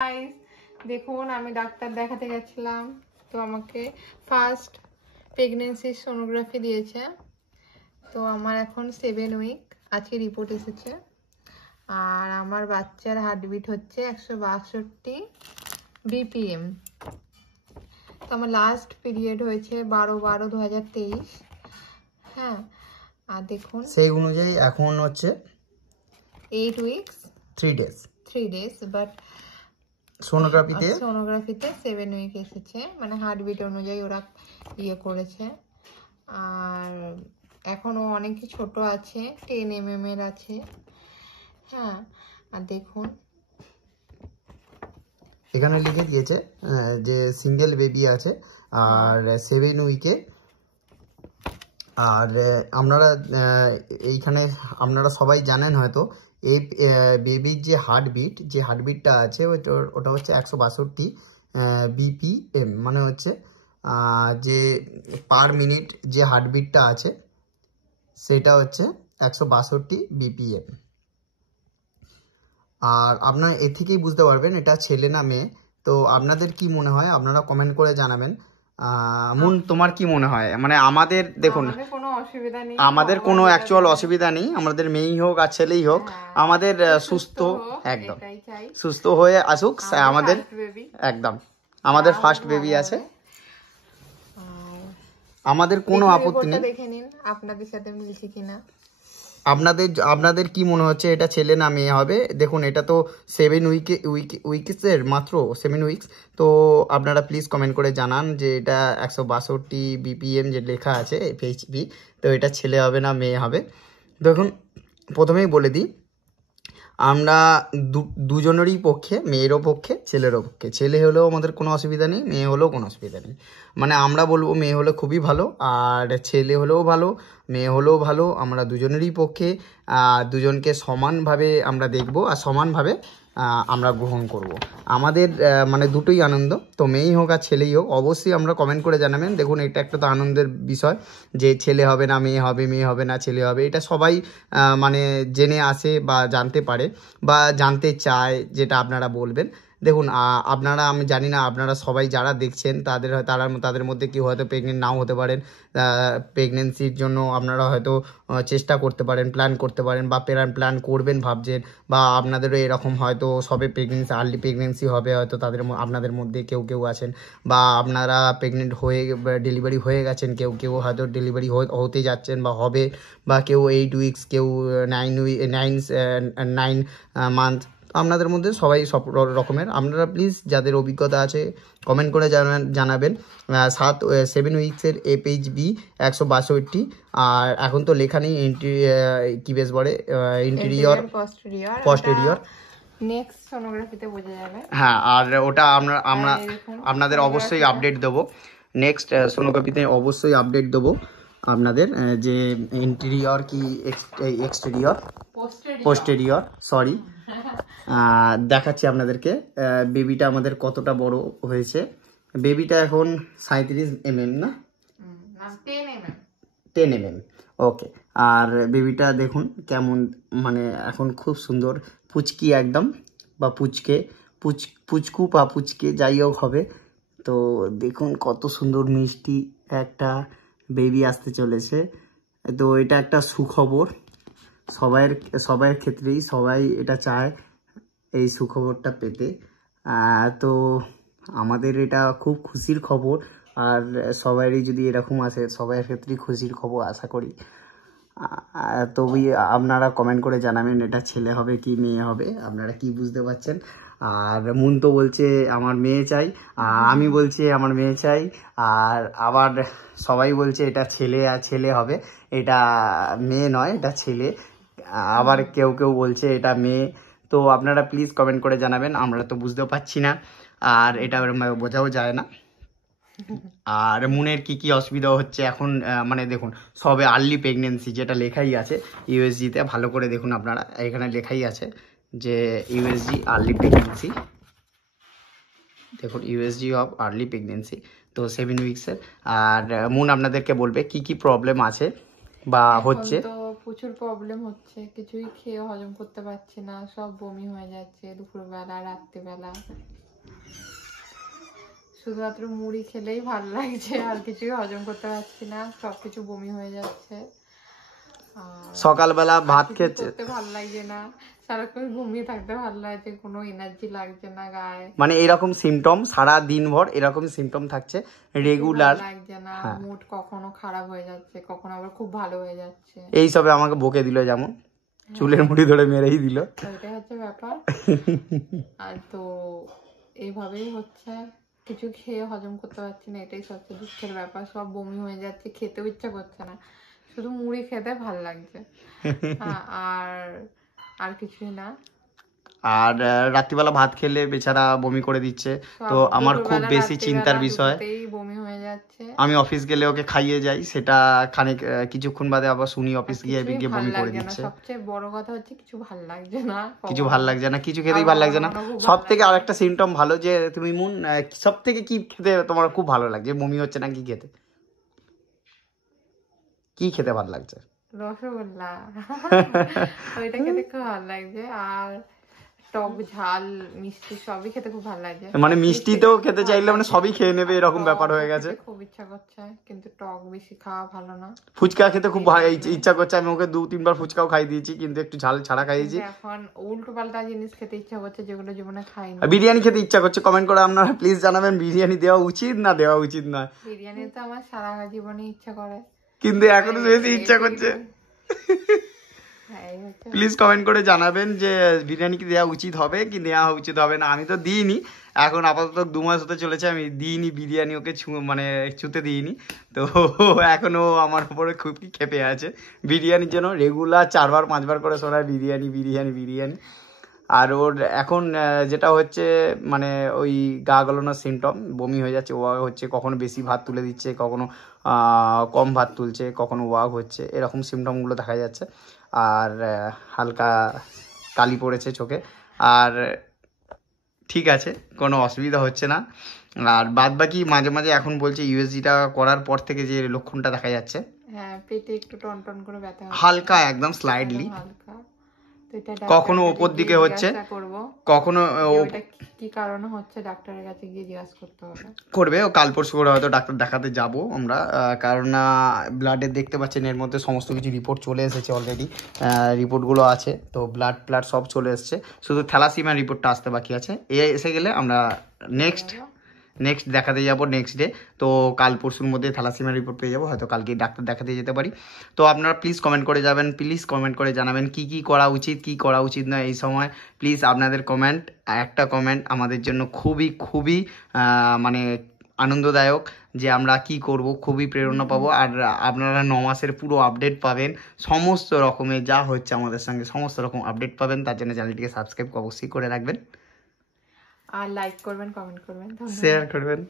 Guys দেখুন আমি doctor দেখাতে গেছিলাম, তো আমাকে ফার্স্ট প্রেগন্যান্সি সোনোগ্রাফি দিয়েছে। তো আমার এখন 7 উইক, আজকে রিপোর্ট এসেছে। আর আমার বাচ্চার হার্টবিট হচ্ছে 162 BPM। তো আমার লাস্ট পিরিয়ড হয়েছে 12/12/2023। হ্যাঁ, আর দেখুন সেই অনুযায়ী এখন হচ্ছে 8 উইকস 3 ডেজ, বাট সোনোগ্রাফিতে 7 উইক এসেছে, মানে হার্টবিট অনুযায়ী ওরা ইয়ে করেছে। আর এখনো অনেকে ছোট আছে, 10 mm এর আছে। হ্যাঁ, আর দেখুন এখানে লিখে দিয়েছে যে সিঙ্গেল বেবি আছে আর 7 উইকে। আর এইখানে আপনারা সবাই জানেন হয়তো এই বেবির যে হার্টবিটটা আছে ওটা হচ্ছে 162 BPM, মানে হচ্ছে যে পার মিনিট যে হার্টবিটটা আছে সেটা হচ্ছে 162 BPM। আর আপনারা এ থেকেই বুঝতে পারবেন এটা ছেলে না মেয়ে। তো আপনাদের কি মনে হয় আপনারা কমেন্ট করে জানাবেন। মুন, তোমার কি মনে হয়? মানে আমাদের দেখুন, আমাদের কোনো অ্যাকচুয়াল অসুবিধা নেই, আমাদের মেয়েই হোক আর ছেলেই হোক, আমাদের সুস্থ একদম সুস্থ হয়ে আসুক। আমাদের একদম আমাদের ফার্স্ট বেবি আছে, আমাদের কোনো আপত্তি নেই। দেখে নিন আপনাদের সাথে মিলছে কিনা। আপনাদের কি মনে হচ্ছে এটা ছেলে না মেয়ে হবে? দেখুন এটা তো 7 উইকসের মাত্র 7 উইকস। তো আপনারা প্লিজ কমেন্ট করে জানান যে এটা 162 BPM যে লেখা আছে FHB, তো এটা ছেলে হবে না মেয়ে হবে। দেখুন প্রথমেই বলে দিই, আমরা দুজনেরই পক্ষে, মেয়েরও পক্ষে ছেলেরও পক্ষে। ছেলে হলেও আমাদের কোনো অসুবিধা নেই, মেয়ে হলেও কোনো অসুবিধা নেই। মানে আমরা বলবো মেয়ে হলে খুবই ভালো, আর ছেলে হলেও ভালো, মেয়ে হলেও ভালো। আমরা দুজনেরই পক্ষে, দুজনকে সমানভাবে আমরা দেখব আর সমানভাবে আমরা গ্রহণ করব। আমাদের মানে দুটোই আনন্দ, তো মেয়েই হোক আর ছেলেই হোক। অবশ্যই আমরা কমেন্ট করে জানাবেন। দেখুন এটা একটা তো আনন্দের বিষয় যে ছেলে হবে না মেয়ে হবে, মেয়ে হবে না ছেলে হবে, এটা সবাই মানে জেনে আসে বা জানতে পারে বা জানতে চায়, যেটা আপনারা বলবেন। দেখুন আপনারা, আমি জানি না আপনারা সবাই যারা দেখছেন তাদের মধ্যে কেউ হয়তো প্রেগনেন্ট নাও হতে পারেন। প্রেগনেন্সির জন্য আপনারা হয়তো চেষ্টা করতে পারেন, প্ল্যান করতে পারেন বা প্ল্যান করবেন ভাবছেন, বা আপনাদেরও এরকম হয়তো সবে আর্লি প্রেগনেন্সি হবে, হয়তো আপনাদের মধ্যে কেউ কেউ আছেন, বা আপনারা প্রেগনেন্ট হয়ে ডেলিভারি হয়ে গেছেন, কেউ কেউ হয়তো ডেলিভারি হতে যাচ্ছেন বা হবে, বা কেউ 8 উইকস, কেউ 9 মান্থ। আপনাদের মধ্যে সবাই সব রকমের। আপনারা প্লিজ যাদের অভিজ্ঞতা আছে কমেন্ট করে জানাবেন। 7 উইক্সের FHB 162। আর এখন তো লেখা নেই কি বেশ বলে ইন্টেরিয়র পস্টেরিয়র, নেক্সট সোনোগ্রাফিতে বোঝা যাবে। হ্যাঁ, আর ওটা আমরা আপনাদের অবশ্যই আপডেট দেবো। নেক্সট সোনোগ্রাফিতে অবশ্যই আপডেট দেবো আপনাদের, যে ইন্টেরিয়র কি পোস্টেরিয়র সরি দেখাচ্ছি আপনাদেরকে বেবিটা আমাদের কতটা বড় হয়েছে। বেবিটা এখন 37 mm না 10 mm, ওকে। আর বেবিটা দেখুন কেমন, মানে এখন খুব সুন্দর পুচকি একদম, বা পুচকু বা পুচকে যাই হোক হবে। তো দেখুন কত সুন্দর মিষ্টি একটা বেবি আসতে চলেছে। তো এটা একটা সুখবর, সবাইয়ের ক্ষেত্রেই সবাই এটা চায় এই সুখবরটা পেতে। তো আমাদের এটা খুব খুশির খবর, আর সবারই যদি এরকম আসে সবাইয়ের ক্ষেত্রেই খুশির খবর আশা করি। তবে আপনারা কমেন্ট করে জানাবেন এটা ছেলে হবে কি মেয়ে হবে, আপনারা কি বুঝতে পারছেন। আর মুন তো বলছে আমার মেয়ে চাই, আমি বলছি আমার মেয়ে চাই, আর আবার সবাই বলছে এটা ছেলে হবে, এটা মেয়ে নয় এটা ছেলে, আবার কেউ কেউ বলছে এটা মেয়ে। তো আপনারা প্লিজ কমেন্ট করে জানাবেন, আমরা তো বুঝতেও পারছি না, আর এটা বোঝাও যায় না। আর মুনের কি অসুবিধা হচ্ছে এখন, মানে দেখুন সবে আর্লি প্রেগনেন্সি যেটা লেখাই আছে ইউএসজিতে, ভালো করে দেখুন আপনারা, এখানে লেখাই আছে যে ইউএসজি আর্লি প্রেগনেন্সি। দেখুন ইউএসজি অফ আর্লি প্রেগনেন্সি, তো 7 উইক্সের। আর মুন আপনাদেরকে বলবে কি প্রবলেম আছে বা হচ্ছে। প্রচুর প্রবলেম হচ্ছে, কিছুই খেয়ে হজম করতে পারছি না, সব বমি হয়ে যাচ্ছে দুপুরবেলা রাত্রিবেলা। শুধুমাত্র মুড়ি খেলেই ভালো লাগছে, আর কিছুই হজম করতে পারছি না, সবকিছু বমি হয়ে যাচ্ছে। সকালবেলা ভাত খেতে ভালো লাগছে না, সারাক্ষণ ঘুমিয়ে থাকতে ভালো লাগছে, কোনো এনার্জি লাগছে না গায়ে। মানে এরকম সিমটম সারা দিন ভর এরকম সিমটম থাকছে রেগুলার। লাগছে না, মুড কখনো খারাপ হয়ে যাচ্ছে, কখনো আবার খুব ভালো হয়ে যাচ্ছে। এই সবে আমাকে বকে দিল, যেমন চুলের মুঠি ধরে মেরেই দিল, ওইটাই হচ্ছে ব্যাপার। আর তো এইভাবেই হচ্ছে, কিছু খেয়ে হজম করতে পারছি না, এটাই সবচেয়ে দুঃখের ব্যাপার। সব বমি হয়ে যাচ্ছে, খেতেও ইচ্ছা করছে না, শুধু মুড়ি খেতে ভালো লাগছে। আর আর কিছুই না। আর রাত্রিবেলা ভাত খেলে বেচারা বমি করে দিচ্ছে, তো আমার খুব বেশি চিন্তার বিষয়। বমি হয়ে যাচ্ছে। আমি অফিস গেলে ওকে খাইয়ে যাই, সেটা খানিক কিছুক্ষণ বাদে আবার শুনি অফিস গিয়ে বমি করে দিচ্ছে। সবচেয়ে বড় কথা হচ্ছে কিছু ভালো লাগছে না, কিছু ভালো লাগছে না, কিছু খেতেই ভালো লাগছে না। সব থেকে আরেকটা সিমটম ভালো যে তুমি মুন, সব থেকে কি খেতে তোমার খুব ভালো লাগছে? বমি হচ্ছে না কি খেতে, কি খেতে ভালো লাগছে? রসগোল্লা, ওইটা খেতে খুব ভালো লাগছে। আর টক ঝাল মিষ্টি সবই খেতে খুব ভালো লাগছে। মানে মিষ্টি তো খেতে চাইলে মানে সবই খেয়ে নেবে, এরকম ব্যাপার হয়ে গেছে। খুব ইচ্ছা করছে, কিন্তু টক বেশি খাওয়া ভালো না। ফুচকা খেতে খুব ইচ্ছা করছে, আমি ওকে 2-3 বার ফুচকাও খাই দিয়েছি, কিন্তু একটু ঝাল ছাড়া খাইয়েছি। এখন উল্টো পাল্টা জিনিস খেতে ইচ্ছা করছে, যেগুলো জীবনে খাইনি। বিরিয়ানি খেতে ইচ্ছা করছে, কমেন্ট করে আপনারা প্লিজ জানাবেন বিরিয়ানি দেওয়া উচিত না দেওয়া উচিত নয়। বিরিয়ানি তো আমার সারা জীবনে ইচ্ছা করে, কিন্তু এখনো বেশি ইচ্ছা করছে। প্লিজ কমেন্ট করে জানাবেন যে বিরিয়ানি কি দেওয়া উচিত হবে কি নেওয়া উচিত হবে না। আমি তো দিইনি, এখন আপাতত 2 মাস হতে চলেছে আমি দিইনি বিরিয়ানি, ওকে মানে ছুঁতে দিইনি। তো এখনো আমার উপরে খুব কি খেপে আছে বিরিয়ানির জন্য, রেগুলার 4-5 বার করে শোনায় বিরিয়ানি বিরিয়ানি বিরিয়ানি। আর ওর এখন যেটা হচ্ছে মানে ওই গা গলানোর সিমটম, বমি হয়ে যাচ্ছে, ওয়াগ হচ্ছে, কখনো বেশি ভাত তুলে দিচ্ছে, কখনো কম ভাত তুলছে, কখনো ওয়াগ হচ্ছে, এরকম সিমটমগুলো দেখা যাচ্ছে। আর হালকা কালি পড়েছে চোখে, আর ঠিক আছে, কোনো অসুবিধা হচ্ছে না। আর বাদ বাকি মাঝে মাঝে এখন বলছে ইউএসজিটা করার পর থেকে যে লক্ষণটা দেখা যাচ্ছে, হ্যাঁ পেটে একটু টনটন করে ব্যথা হচ্ছে, হালকা একদম স্লাইডলি, হালকা। কখনো উপর দিকে হচ্ছে, কখনো কি কারণে হচ্ছে ডাক্তারের কাছে গিয়ে জিজ্ঞাসা করতে হবে, করবে। ও কাল পরশু করে হয়তো ডাক্তার দেখাতে যাব আমরা, কারণ ব্লাডে দেখতে পাচ্ছেন এর মধ্যে সমস্ত কিছু রিপোর্ট চলে এসেছে অলরেডি, রিপোর্টগুলো আছে, তো ব্লাড সব চলে এসেছে, শুধু থ্যালাসিমিয়ার রিপোর্টটা আসতে বাকি আছে। এসে গেলে আমরা নেক্সট দেখাতে যাব নেক্সট ডে। তো কাল পরশুর মধ্যে থ্যালাসিমিয়ার রিপোর্ট পেয়ে যাবো, হয়তো কালকে ডাক্তার দেখাতে যেতে পারি। তো আপনারা প্লিজ কমেন্ট করে যাবেন, প্লিজ কমেন্ট করে জানাবেন কি কি করা উচিত কি করা উচিত না এই সময়। প্লিজ আপনাদের কমেন্ট, একটা কমেন্ট আমাদের জন্য খুবই খুবই মানে আনন্দদায়ক, যে আমরা কি করব, খুবই প্রেরণা পাবো। আর আপনারা 9 মাসের পুরো আপডেট পাবেন, সমস্ত রকমের যা হচ্ছে আমাদের সঙ্গে সমস্ত রকম আপডেট পাবেন। তার জন্য চ্যানেলটিকে সাবস্ক্রাইব অবশ্যই করে রাখবেন, আর লাইক করবেন, কমেন্ট করবেন, শেয়ার করবেন।